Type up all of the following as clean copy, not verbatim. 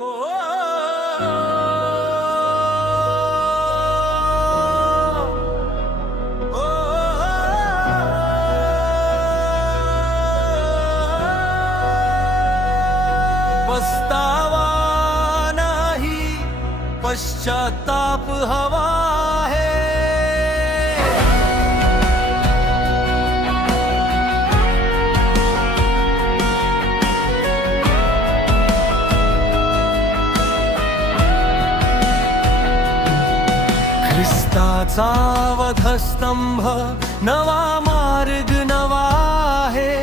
हो पछतावा नाही, पश्चाताप हवा है। ख्रिस्ताचा वधस्तंभ नवा मार्ग नवा आहे,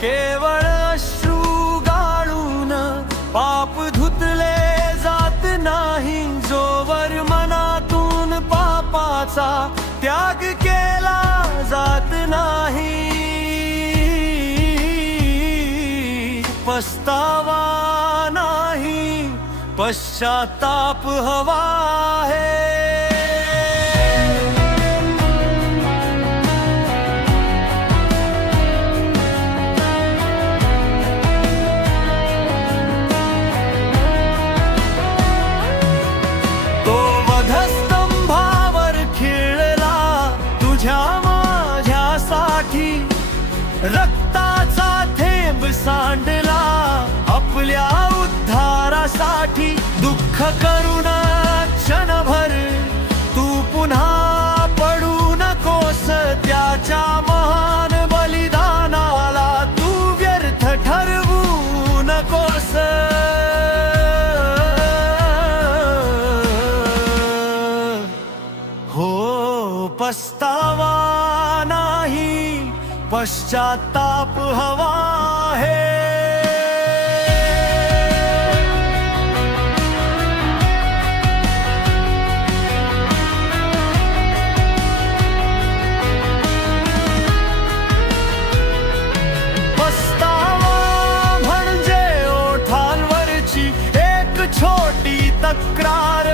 केवळ अश्रू गाळून पाप धुतले जात नाही, जोवर मनातून पापाचा त्याग केला जात नाही। पछतावा नाही, पश्चाताप हवा है। रक्ताचा थेंब सांडला आपल्या उद्धारासाठी, दुःख करून क्षणभर तू पुन्हा पडू नकोस, त्याच्या महान बलिदानाला तू व्यर्थ ठरवू नकोस। हो पछतावा नाही, पश्चाताप हवा है। पछतावा म्हणजे ओठांवरची एक छोटी तक्रार,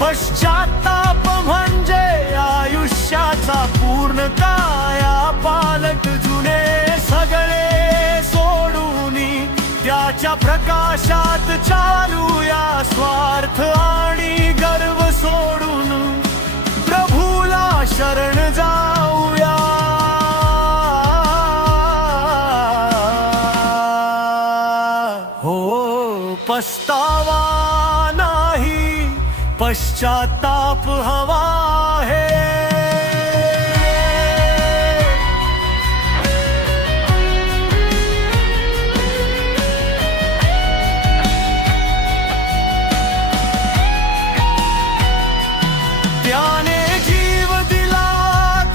पश्चाताप म्हणजे आयुष्याचा पूर्ण कायापालट, जुने सगळे सोडून त्याच्या प्रकाशात चालूया, स्वार्थ आणि गर्व सोडून प्रभूला शरण जाऊया। हो पछतावा नाही, पश्चाताप हवा है। त्याने जीव दिला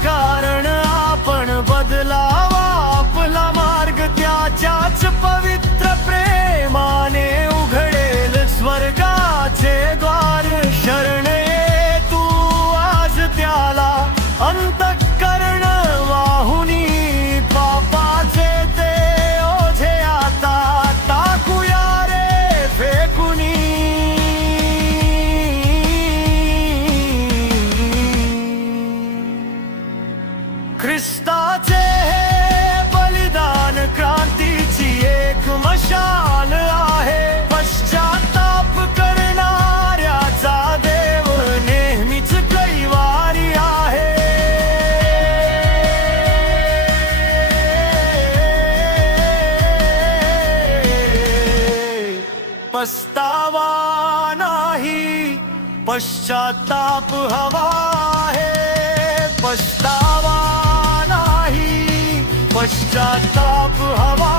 कारण आपण बदलावा आपला मार्ग, त्याच्याच पवित्र प्रेमाने उघडेल स्वर्गाचे द्वार। शरण ये तू आज त्याला, अंतःकरण वाहुनी पापाचे ते ओझे आता टाकूया रे फेकुनी। ख्रिस्ताचे हे बलिदान क्रांतीची एक मशाल आहे, पश्चाताप करणाऱ्याचा देव नेहमीच कैवारी आहे। पछतावा नाही, पश्चाताप हवा है। पछतावा नाही, पश्चाताप हवा